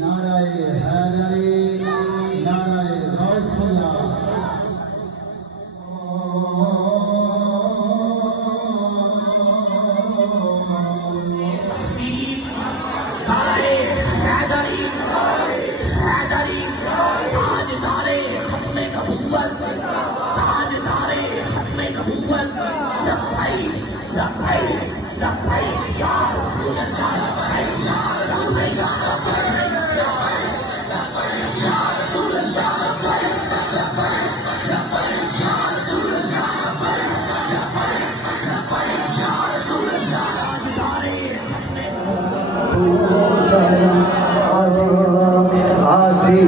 नाराए हैदरी, नाराए गौसला। नारे हैदरी, हैदरी, ताजदारे खत्मे नबुव्वत, ताजदारे खत्मे नबुव्वत। लब्बैक लब्बैक लब्बैक या रसूल अल्लाह, लब्बैक लब्बैक लब्बैक या रसूल अल्लाह, लब्बैक लब्बैक लब्बैक या रसूल अल्लाह, लब्बैक लब्बैक लब्बैक या रसूल अल्लाह। ताजदारे खत्मे आजी